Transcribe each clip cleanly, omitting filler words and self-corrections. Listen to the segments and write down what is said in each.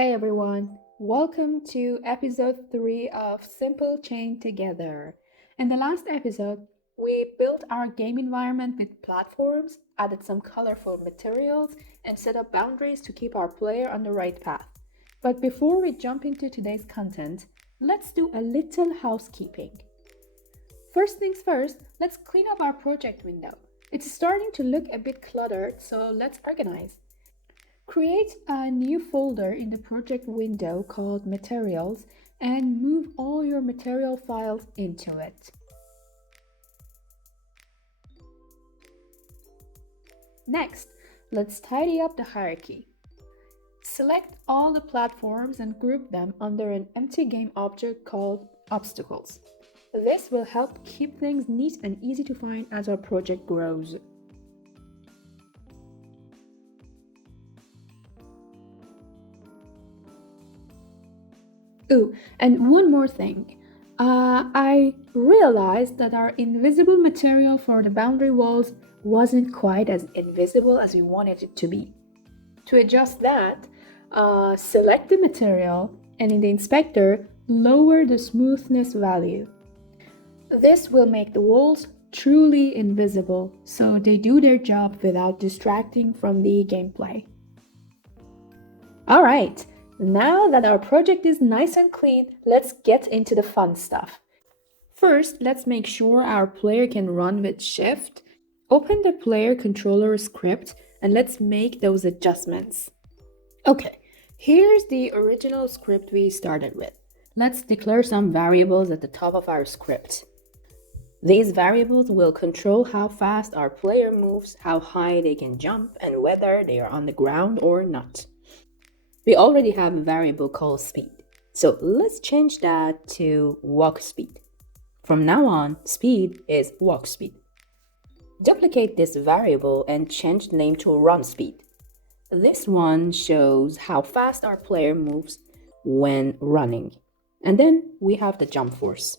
Hey everyone, welcome to episode 3 of Simple Chain Together. In the last episode, we built our game environment with platforms, added some colorful materials, and set up boundaries to keep our player on the right path. But before we jump into today's content, let's do a little housekeeping. First things first, let's clean up our project window. It's starting to look a bit cluttered, so let's organize. Create a new folder in the project window called Materials and move all your material files into it. Next, let's tidy up the hierarchy. Select all the platforms and group them under an empty game object called Obstacles. This will help keep things neat and easy to find as our project grows. Oh, and one more thing. I realized that our invisible material for the boundary walls wasn't quite as invisible as we wanted it to be. To adjust that, select the material and in the inspector, lower the smoothness value. This will make the walls truly invisible, so they do their job without distracting from the gameplay. Alright, now that our project is nice and clean, let's get into the fun stuff. First, let's make sure our player can run with Shift. Open the player controller script and let's make those adjustments. Okay, here's the original script we started with. Let's declare some variables at the top of our script. These variables will control how fast our player moves, how high they can jump, and whether they are on the ground or not. We already have a variable called speed, so let's change that to walk speed. From now on, speed is walk speed. Duplicate this variable and change the name to run speed. This one shows how fast our player moves when running. And then we have the jump force.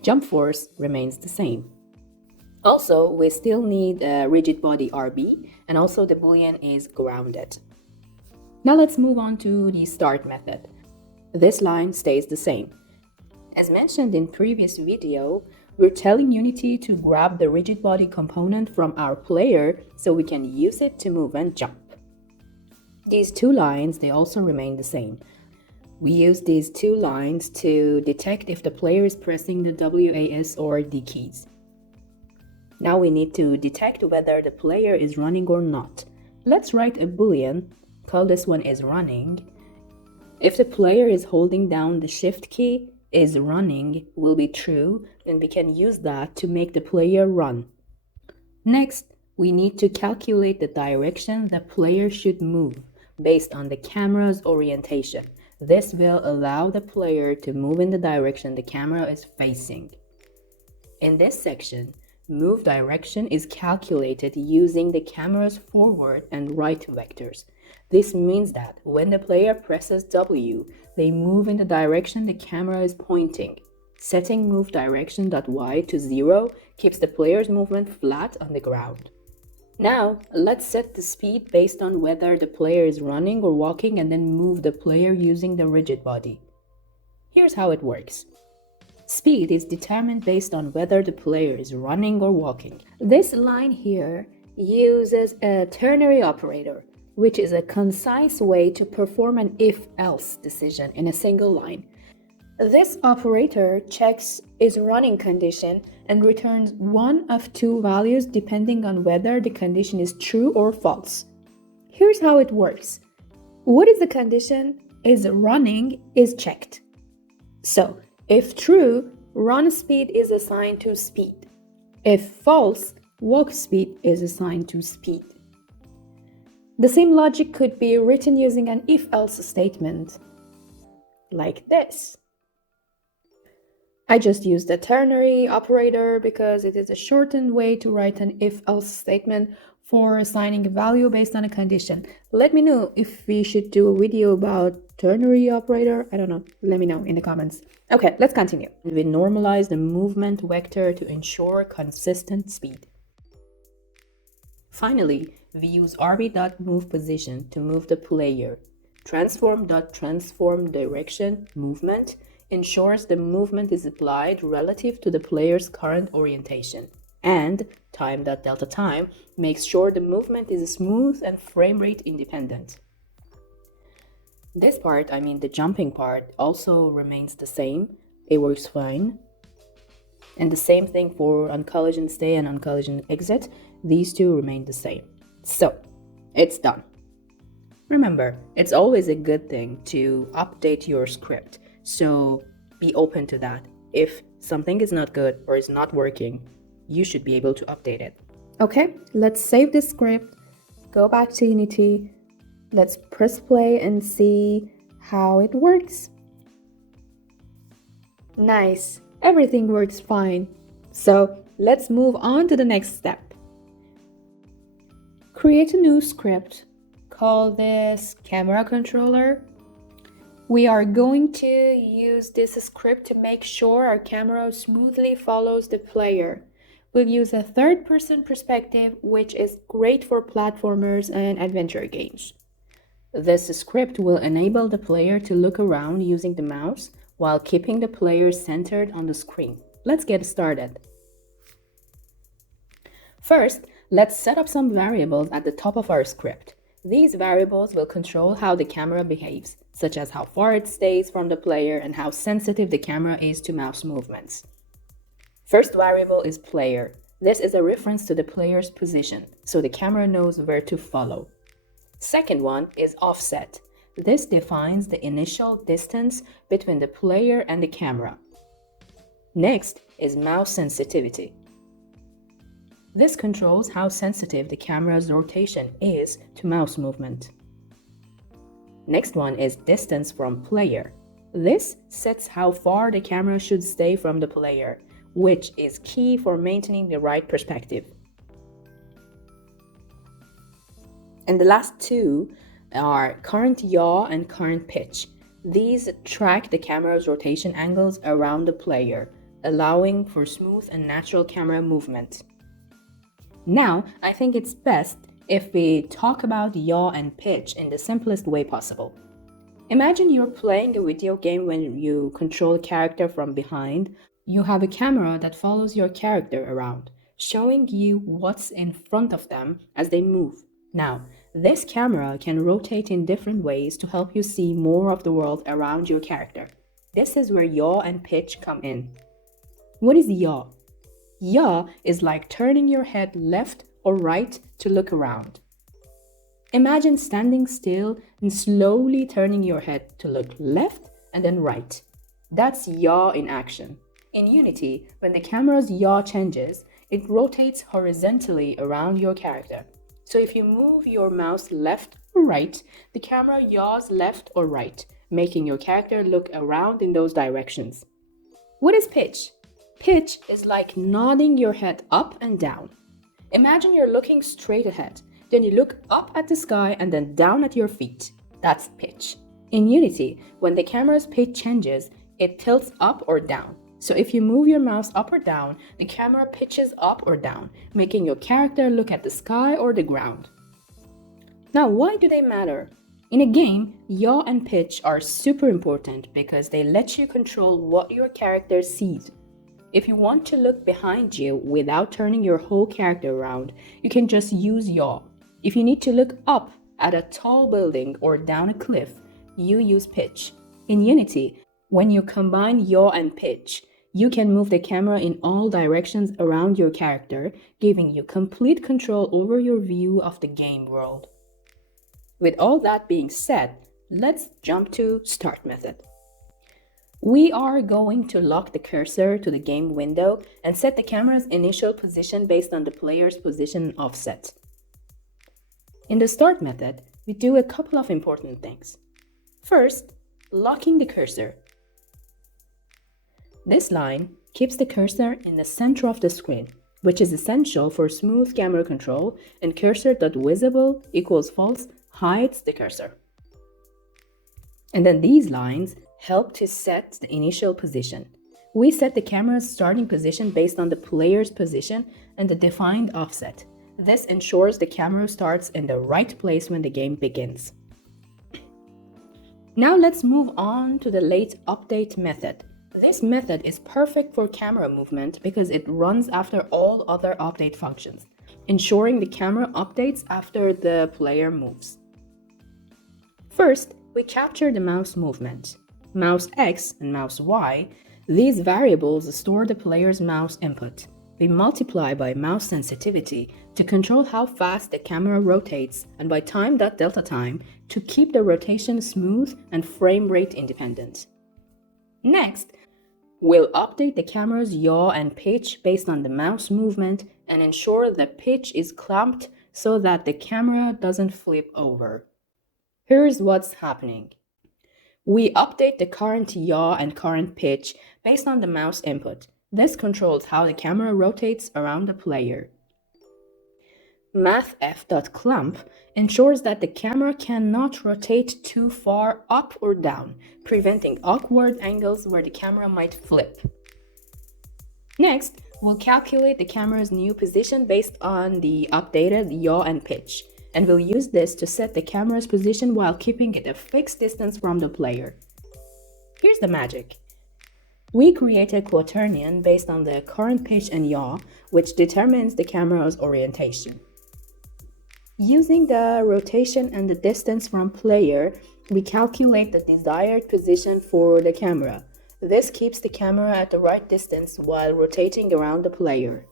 Jump force remains the same. Also, we still need a rigid body RB, and also the boolean is grounded. Now let's move on to the start method. This line stays the same. As mentioned in previous video, we're telling Unity to grab the rigid body component from our player so we can use it to move and jump. These two lines, they also remain the same. We use these two lines to detect if the player is pressing the WAS or D keys. Now we need to detect whether the player is running or not. Let's write a boolean. Call this one is running. If the player is holding down the shift key, is running will be true, and we can use that to make the player run. Next, we need to calculate the direction the player should move based on the camera's orientation. This will allow the player to move in the direction the camera is facing. In this section, move direction is calculated using the camera's forward and right vectors. This means that when the player presses W, they move in the direction the camera is pointing. Setting move direction.y to 0 keeps the player's movement flat on the ground. Now, let's set the speed based on whether the player is running or walking and then move the player using the rigid body. Here's how it works. Speed is determined based on whether the player is running or walking. This line here uses a ternary operator, which is a concise way to perform an if-else decision in a single line. This operator checks its running condition and returns one of two values depending on whether the condition is true or false. Here's how it works. What is the condition? Is running is checked. So, if true, run speed is assigned to speed. If false, walk speed is assigned to speed. The same logic could be written using an if-else statement, like this. I just used the ternary operator because it is a shortened way to write an if-else statement for assigning a value based on a condition. Let me know if we should do a video about ternary operator. I don't know. Let me know in the comments. Okay, let's continue. We normalize the movement vector to ensure consistent speed. Finally, we use rb.movePosition to move the player. Transform direction movement ensures the movement is applied relative to the player's current orientation. And time.delta time makes sure the movement is smooth and frame rate independent. This part, the jumping part, also remains the same. It works fine. And the same thing for uncollision stay and uncollision exit. These two remain the same. So, it's done. Remember, it's always a good thing to update your script. So, be open to that. If something is not good or is not working, you should be able to update it. Okay, let's save this script. Go back to Unity. Let's press play and see how it works. Nice. Everything works fine. So let's move on to the next step. Create a new script. Call this camera controller. We are going to use this script to make sure our camera smoothly follows the player. We'll use a third-person perspective, which is great for platformers and adventure games. This script will enable the player to look around using the mouse while keeping the player centered on the screen. Let's get started. First, let's set up some variables at the top of our script. These variables will control how the camera behaves, such as how far it stays from the player and how sensitive the camera is to mouse movements. First variable is player. This is a reference to the player's position, so the camera knows where to follow. Second one is offset. This defines the initial distance between the player and the camera. Next is mouse sensitivity. This controls how sensitive the camera's rotation is to mouse movement. Next one is distance from player. This sets how far the camera should stay from the player, which is key for maintaining the right perspective. And the last two are current yaw and current pitch. These track the camera's rotation angles around the player, allowing for smooth and natural camera movement. Now, I think it's best if we talk about yaw and pitch in the simplest way possible. Imagine you're playing a video game when you control a character from behind. You have a camera that follows your character around, showing you what's in front of them as they move. Now, this camera can rotate in different ways to help you see more of the world around your character. This is where yaw and pitch come in. What is yaw? Yaw is like turning your head left or right to look around. Imagine standing still and slowly turning your head to look left and then right. That's yaw in action. In Unity, when the camera's yaw changes, it rotates horizontally around your character. So if you move your mouse left or right, the camera yaws left or right, making your character look around in those directions. What is pitch? Pitch is like nodding your head up and down. Imagine you're looking straight ahead, then you look up at the sky and then down at your feet. That's pitch. In Unity, when the camera's pitch changes, it tilts up or down. So if you move your mouse up or down, the camera pitches up or down, making your character look at the sky or the ground. Now, why do they matter? In a game, yaw and pitch are super important because they let you control what your character sees. If you want to look behind you without turning your whole character around, you can just use yaw. If you need to look up at a tall building or down a cliff, you use pitch. In Unity, when you combine yaw and pitch, you can move the camera in all directions around your character, giving you complete control over your view of the game world. With all that being said, let's jump to Start method. We are going to lock the cursor to the game window and set the camera's initial position based on the player's position offset. In the Start method, we do a couple of important things. First, locking the cursor. This line keeps the cursor in the center of the screen, which is essential for smooth camera control, and cursor.visible equals false hides the cursor. And then these lines help to set the initial position. We set the camera's starting position based on the player's position and the defined offset. This ensures the camera starts in the right place when the game begins. Now let's move on to the late update method. This method is perfect for camera movement because it runs after all other update functions, ensuring the camera updates after the player moves. First, we capture the mouse movement. Mouse X and mouse Y, these variables store the player's mouse input. We multiply by mouse sensitivity to control how fast the camera rotates and by time.delta time to keep the rotation smooth and frame rate independent. Next, we'll update the camera's yaw and pitch based on the mouse movement and ensure the pitch is clamped so that the camera doesn't flip over. Here's what's happening. We update the current yaw and current pitch based on the mouse input. This controls how the camera rotates around the player. mathf.clamp ensures that the camera cannot rotate too far up or down, preventing awkward angles where the camera might flip. Next, we'll calculate the camera's new position based on the updated yaw and pitch, and we'll use this to set the camera's position while keeping it a fixed distance from the player. Here's the magic. We create a quaternion based on the current pitch and yaw, which determines the camera's orientation. Using the rotation and the distance from player, we calculate the desired position for the camera. This keeps the camera at the right distance while rotating around the player.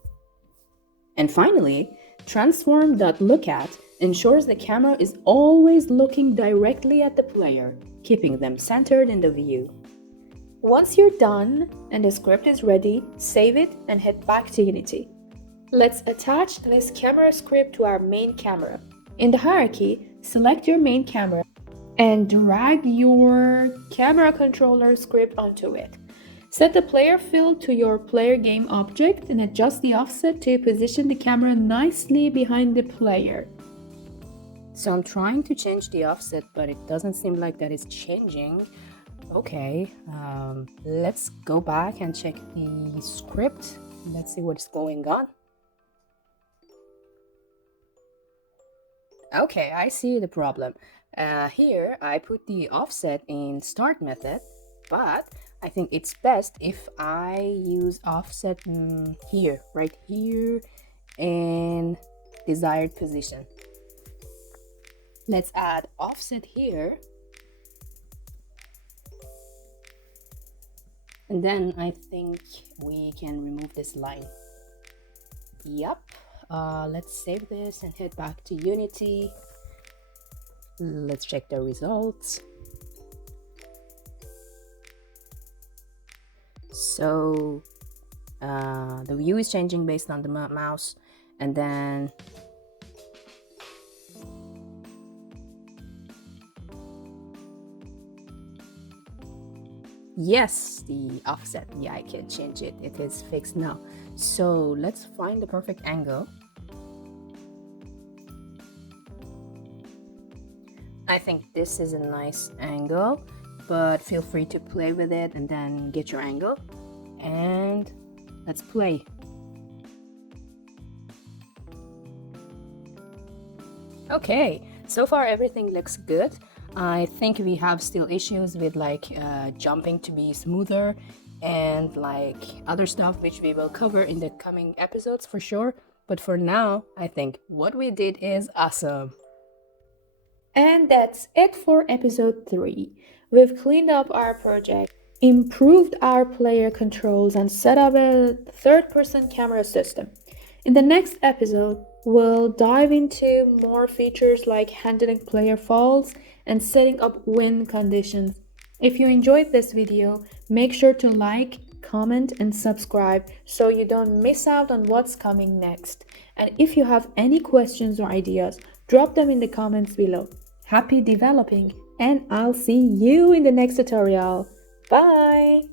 And finally, transform.lookAt ensures the camera is always looking directly at the player, keeping them centered in the view. Once you're done and the script is ready, save it and head back to Unity. Let's attach this camera script to our main camera. In the hierarchy, select your main camera and drag your camera controller script onto it. Set the player field to your player game object and adjust the offset to position the camera nicely behind the player. So I'm trying to change the offset, but it doesn't seem like that is changing. Okay, let's go back and check the script. Let's see what's going on. Okay, I see the problem. Here I put the offset in start method, but I think it's best if I use offset here, right here, in desired position. Let's add offset here. And then I think we can remove this line. Yep. Let's save this and head back to Unity. Let's check the results. So the view is changing based on the mouse, and then yes, the offset, yeah, I can change it. It is fixed now. So let's find the perfect angle. I think this is a nice angle, but feel free to play with it and then get your angle. And let's play. Okay, so far everything looks good. I think we have still issues with jumping to be smoother and other stuff which we will cover in the coming episodes for sure. But for now, I think what we did is awesome. And that's it for episode 3. We've cleaned up our project, improved our player controls, and set up a third-person camera system. In the next episode, we'll dive into more features like handling player falls and setting up win conditions. If you enjoyed this video, make sure to like, comment, and subscribe so you don't miss out on what's coming next. And if you have any questions or ideas, drop them in the comments below. Happy developing, and I'll see you in the next tutorial. Bye!